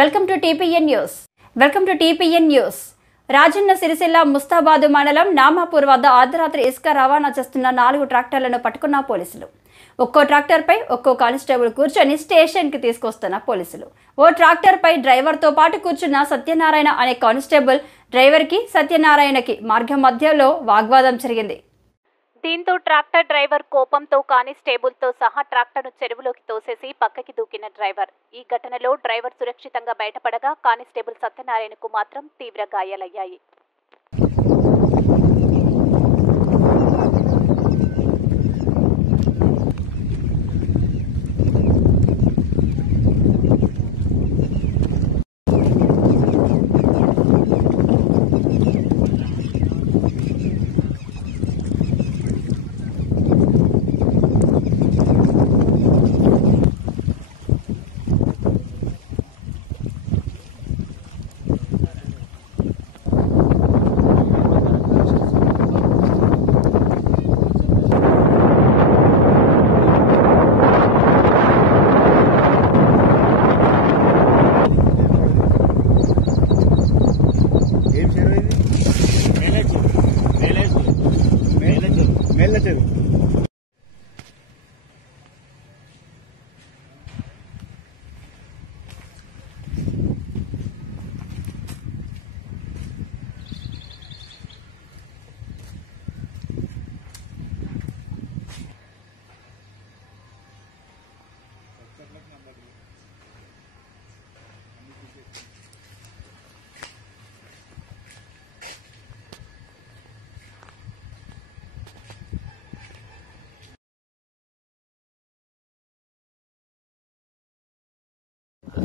Welcome to TPN news. Rajanna Sircilla Mustabad మండలం నామాపూర్ వద్ద అర్ధరాత్రి ఇసుక రవాణా చేస్తున్న 4 ట్రాక్టర్లను పట్టుకున్న పోలీసులు. ఒక్కో ట్రాక్టర్పై ఒక్కో కానిస్టేబుల్ కూర్చొని స్టేషన్కి తీసుకొస్తున్న పోలీసులు. ఓ ట్రాక్టర్పై డ్రైవర్తో పాటు కూర్చున్న సత్యనారాయణ అనే కానిస్టేబుల్ డ్రైవర్కి సత్యనారాయణకి మార్గం మధ్యలో వాగ్వాదం జరిగింది. దీంతో ట్రాక్టర్ డ్రైవర్ కోపంతో కానిస్టేబుల్తో సహా ట్రాక్టర్ను చెరువులోకి తోసేసి పక్కకి దూకిన డ్రైవర్. ఈ ఘటనలో డ్రైవర్ సురక్షితంగా బయటపడగా కానిస్టేబుల్ సత్యనారాయణకు మాత్రం తీవ్ర గాయాలయ్యాయి.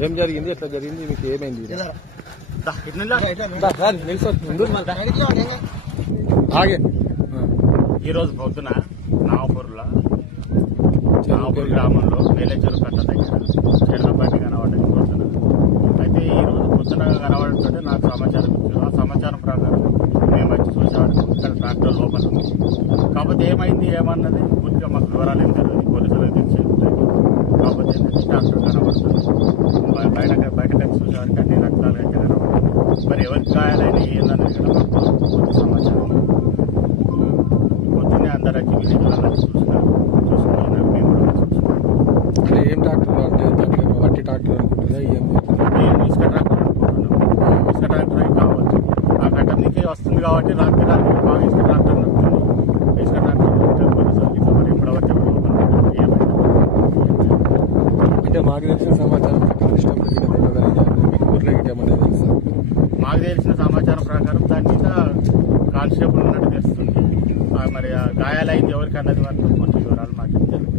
ఏం జరిగింది, ఎట్లా జరిగింది, మీకు ఏమైంది? ఈరోజు పొద్దున నాగపూర్ గ్రామంలో మేలేచెరు కట్ట దగ్గర చెర్లపట్టి కనబడ్డది పొద్దున. అయితే ఈ రోజు పొద్దున కనబడుతుంటే నాకు సమాచారం ఇచ్చారు. ఆ సమాచారం ప్రకారం మేము వచ్చి చూసేవాడు ఇక్కడ ట్రాక్టర్ లోపల ఉంది. కాకపోతే ఏమైంది ఏమన్నది పూర్తిగా మాకు వివరాలు ఏం తెలియదు, పోలీసులకు తెలిసి కాకపోతే ట్రాక్టర్ కనబడుతుంది. బయటకు చూసేవాడికి అన్ని రక్తాలు అయితే కనబడుతుంది. మరి ఎవరికి గాయాలైనా ఏందనేది సమాచారం పొద్దున్నే అందరూ వచ్చి విలేజ్లలో చూసుకున్నారు. మేము కూడా చూసుకున్నాం. ఏం ట్రాక్టర్ అంటే వట్టి ట్రాక్టర్ అనుకుంటుందా? మేము ఇసుక ట్రాక్టర్ అనుకుంటున్నాం. ఇసుక ట్రాక్టర్ అయి కావచ్చు. ఆ ఘట్టం నీకే వస్తుంది కాబట్టి రాత్రి బాగా ఇసుక ట్రాక్టర్ నడుస్తుంది. ఇసుక ట్రాక్టర్ మరి ఎప్పుడవచ్చి అంటే మాకు తెలిసిన సమాచారం కానిస్టేబుల్ మీకు ఊర్లో ఏమన్నా తెలుసా? మాకు తెలిసిన సమాచారం ప్రకారం దాని మీద కానిస్టేబుల్ ఉన్నట్టు తెలుస్తుంది. మరి గాయాలైంది ఎవరికి అన్నది మాత్రం పూర్తి వివరాలు మాకు తెలియదు.